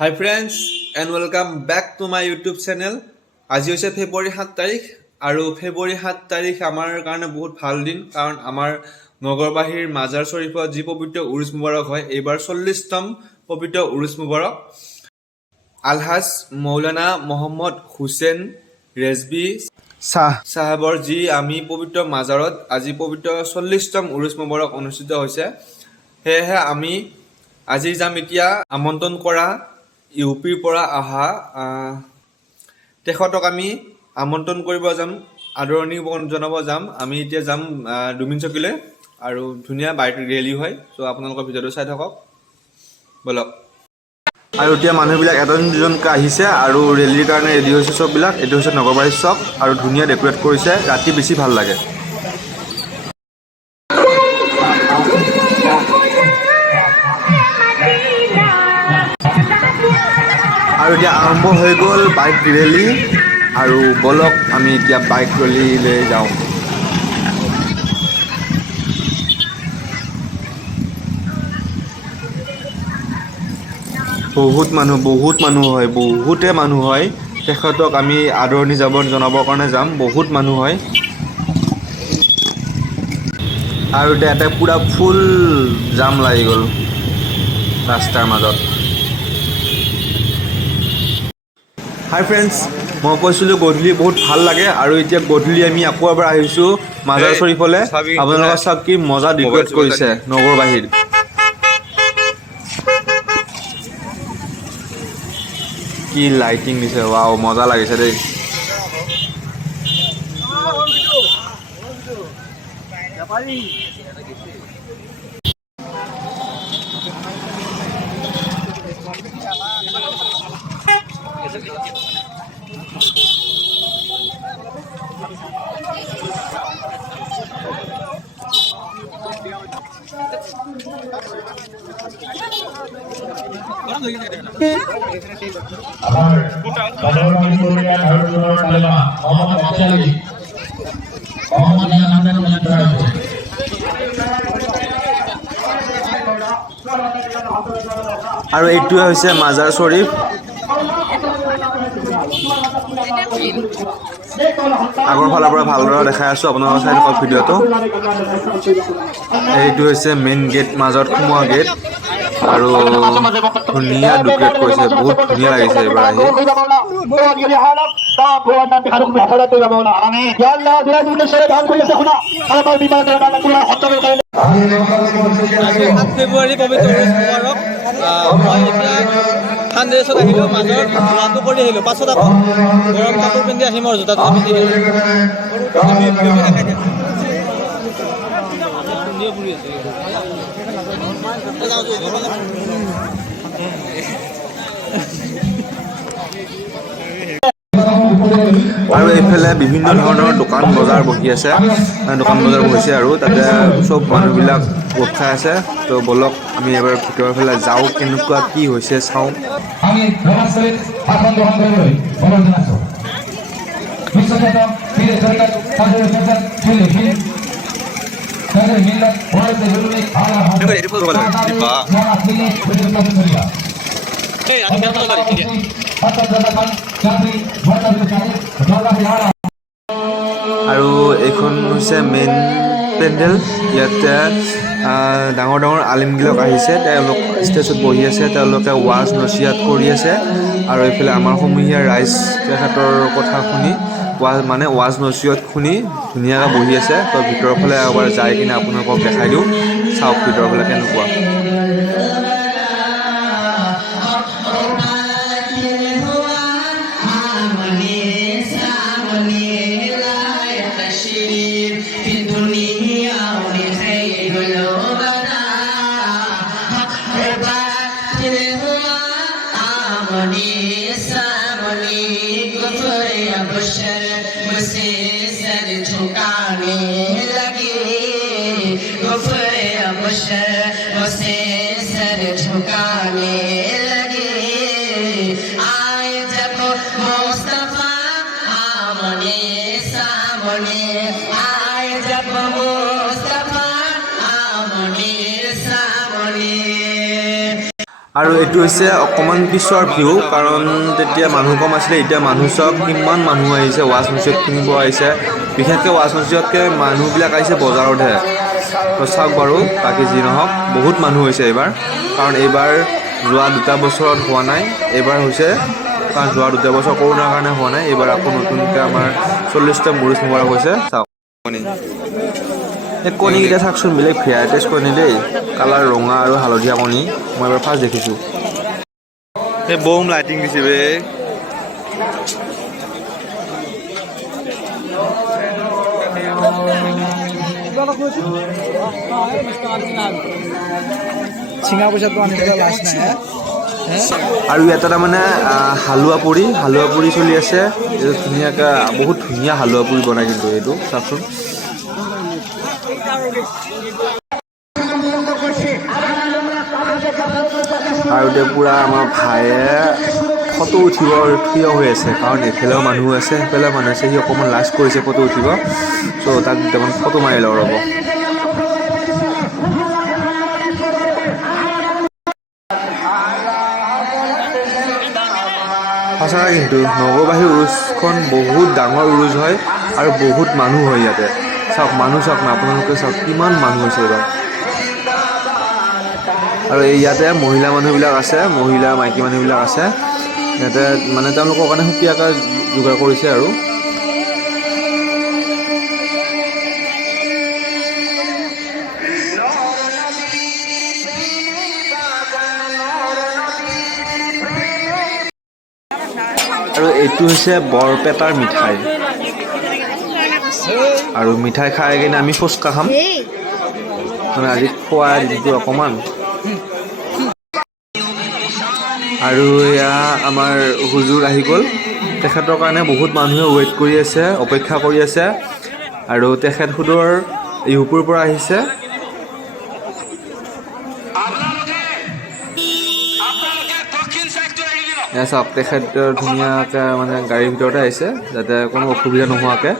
Hi friends and welcome back to my YouTube channel. আজি হৈছে ফেব্ৰুৱাৰী 7 তাৰিখ আৰু ফেব্ৰুৱাৰী 7 তাৰিখ আমাৰ কাৰণে বহুত ভাল দিন কাৰণ আমাৰ নগৰবাহীৰ মাজাৰ শৰীফত যি পবিত্ৰ উৰুজ মুবাৰক হয় এইবাৰ 40তম পবিত্ৰ উৰুজ মুবাৰক আলহাজ মৌলানা মোহাম্মদ হুছেইন ৰেজবি সাহেবৰ যি আমি পবিত্ৰ মাজাৰত আজি পবিত্ৰ 40তম উৰুজ মুবাৰক অনুষ্ঠিত হৈছে সেয়েহে আমি আজি যাম এতিয়া আমন্ত্ৰণ কৰা ইউপিৰ পৰা আহা তেখেতক আমি আমন্ত্ৰণ কৰিব যাম আদৰণি জনাব যাম আমি এতিয়া যাম দুমিন চকীলৈ আৰু ধুনীয়া বাইক ৰেলী হয় তো আপোনালোকৰ ভিডিঅ'টো চাই থাকক বলক আৰু এতিয়া মানুহবিলাক এজন দুজনকৈ আহিছে আৰু ৰেলীৰ কাৰণে ৰেডি হৈছে চববিলাক এইটো হৈছে নগৰবাৰী চক আৰু ধুনীয়া ডেকৰেট কৰিছে ৰাতি বেছি ভাল লাগে আৰু এতিয়া আৰম্ভ হৈ গ'ল বাইক ৰেলী আৰু বলক আমি এতিয়া বাইক ৰেলীলৈ যাওঁ বহুত মানুহ হয় তেখেতক আমি আদৰণি জনাবৰ কাৰণে যাম বহুত মানুহ হয় আৰু এতিয়া পুৰা ফুল জাম লাগি গ'ল ৰাস্তাৰ মাজত হাই ফ্ৰেণ্ডছ মই কৈছিলোঁ গধূলি বহুত ভাল লাগে আৰু এতিয়া গধূলি আমি আকৌ এবাৰ আহিছোঁ মাজাৰ শৰীফলৈ আপোনালোকৰ চাওক কি মজা ডেকৰেট কৰিছে নগৰবাহীৰ কি লাইটিং দিছে ৱাও মজা লাগিছে দেই আৰু এইটোৱে হৈছে মাজাৰ শৰীফ আগৰ ফালৰ পৰা ভালদৰে দেখাই আছোঁ আপোনালোকৰ চাই থাকক ভিডিঅ'টো এইটো হৈছে মেইন গেট মাজত সোমোৱা গেট আৰু ধুনীয়া ডেকৰেট কৰিছে বহুত ধুনীয়া লাগিছে এইবাৰ আহি ফেব্ৰুৱাৰী পবিত্ৰ উৰুজ মুবাৰক মই এতিয়া খানড্ৰেছত আহিলোঁ মাজত যোৱাটো কৰি আহিলোঁ পাছত আকৌ গৰম কাপোৰ পিন্ধি আহিম আৰু জোতাটো পিন্ধি আৰু এইফালে বিভিন্ন ধৰণৰ দোকান বজাৰ বহি আছে আৰু তাতে চব মানুহবিলাক গোট খাই আছে তো বলক আমি এবাৰ ভিতৰৰ ফালে যাওঁ কেনেকুৱা কি হৈছে চাওঁ আৰু এইখন হৈছে মেইন পেণ্ডেল ইয়াতে ডাঙৰ ডাঙৰ আলিমবিলাক আহিছে তেওঁলোক ষ্টেজত বহি আছে তেওঁলোকে ৱাজ নচিহাত কৰি আছে আৰু এইফালে আমাৰ সমূহীয়া ৰাইজ তেখেতৰ কথা শুনি ৱাজ নচিহাত শুনি ধুনীয়াকৈ বহি আছে তো ভিতৰৰ ফালে এবাৰ যাই কিনে আপোনালোকক দেখাই দিওঁ চাওক ভিতৰৰ ফালে কেনেকুৱা আৰু এইটো হৈছে অকণমান পিছৰ ভিউ, কাৰণ তেতিয়া মানুহ কম আছিলে, এতিয়া মানুহ চাওক কিমান মানুহ আহিছে ৱাচ মিউজিয়াম কিনিব আহিছে। বিশেষকৈ ৱাচ মিউজিয়ামতকৈ মানুহবিলাক আহিছে বজাৰতহে। তো চাওক বাৰু, বাকী যি নহওক বহুত মানুহ হৈছে এইবাৰ, কাৰণ এইবাৰ যোৱা 2 বছৰত হোৱা নাই, এইবাৰ হৈছে কাৰণ যোৱা 2 বছৰ কৰোণাৰ কাৰণে হোৱা নাই। এইবাৰ আকৌ নতুনকৈ আমাৰ 40টা মুৰুজ মুবাৰক হৈছে। চাওক এই কণীকেইটা চাওকচোন, বেলেগ ভেৰাইটিজ কণী দেই, কালাৰ ৰঙা আৰু হালধীয়া কণী, মই এবাৰ ফাৰ্ষ্ট দেখিছোঁ। এই বম লাইটিং দিছে বে। চিঙা পইচাটো আনিবলৈ লাজ নাই। আৰু ইয়াত এটা মানে হালোৱা পুৰি চলি আছে। এইটো ধুনীয়াকৈ বহুত ধুনীয়া হালোৱা পুৰি বনাই, কিন্তু এইটো চাওকচোন। আৰু এতিয়া পূৰা আমাৰ ভায়ে ফটো উঠিব থিয় হৈ আছে, কাৰণ এইফালেও মানুহ আছে সেইফালেও মানুহ আছে। সি অকণমান লাজ কৰিছে ফটো উঠিব, চ' তাক দুটামান ফটো মাৰি লওঁ ৰ'ব। সঁচাকৈ কিন্তু নগৰবাহী উৰুজখন বহুত ডাঙৰ উৰুজ হয় আৰু বহুত মানুহ হয় ইয়াতে। চাওক মানুহ চাওক না, আপোনালোকে চাওক কিমান মানুহ হৈছে এইবাৰ। আৰু ইয়াতে মহিলা মানুহবিলাক আছে, মহিলা মাইকী মানুহবিলাক আছে ইয়াতে, মানে তেওঁলোকৰ কাৰণে সুকীয়াকৈ যোগাৰ কৰিছে আৰু। আৰু এইটো হৈছে বৰপেটাৰ মিঠাই, আৰু মিঠাই খাই কিনে আমি ফুচকা খাম, মানে আজি খোৱা দিনটো অকণমান। আৰু এয়া আমাৰ হুজুৰ আহি গ'ল, তেখেতৰ কাৰণে বহুত মানুহে ৱেইট কৰি আছে, অপেক্ষা কৰি আছে। আৰু তেখেত হুদুৰ ইউপিৰ পৰা আহিছে। এয়া চাওক, তেখেত ধুনীয়াকৈ মানে গাড়ীৰ ভিতৰতে আহিছে, যাতে কোনো অসুবিধা নোহোৱাকৈ।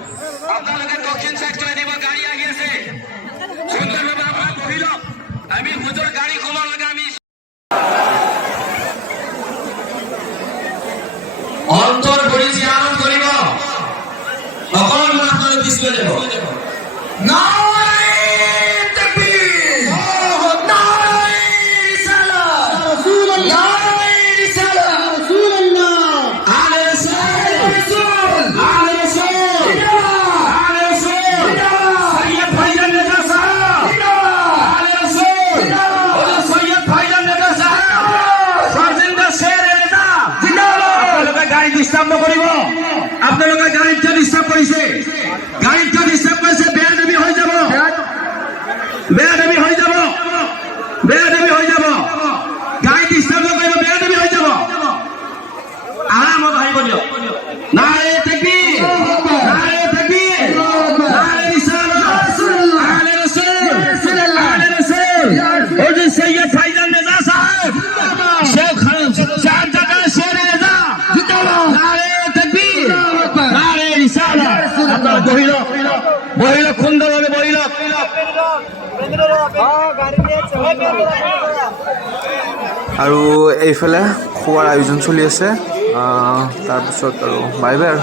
অন্তৰ ভৰি জিয়াৰত কৰিব, অকণমান আপোনালোক পিছলৈ যাব। ডিস্টাৰ্ব নকৰিব, আপোনালোকে গাড়ীত কিয় ডিস্টাৰ্ব কৰিছে? গাড়ীত কিয় ডিস্টাৰ্ব কৰিছে? বেয়া দাবী হৈ যাব, বেয়া দাবী হৈ যাব, বেয়া দাবী হৈ যাব। গাড়ীত ডিস্টার্ব নকৰিব, বেয়া দাবী হৈ যাব। আৰামত আহিব দিয়ক। নাৰে তাকবীৰ, নাৰে তাকবীৰ, নাৰে ৰিসালাত, আলে ৰাসূল, আলে ৰাসূল। হুজুৰ সৈয়দ ফাইজান ৰেজা সাহেব, শেখ শাহ জাগা শেৰ ৰেজা, নাৰে তাকবীৰ, নাৰে ৰিসালাত। আপনাৰা বহিল, বহিল, সুন্দৰভাবে বহিল। আৰু এইফালে খোৱাৰ আয়োজন চলি আছে, তাৰপিছত আৰু বাই বাই আৰু।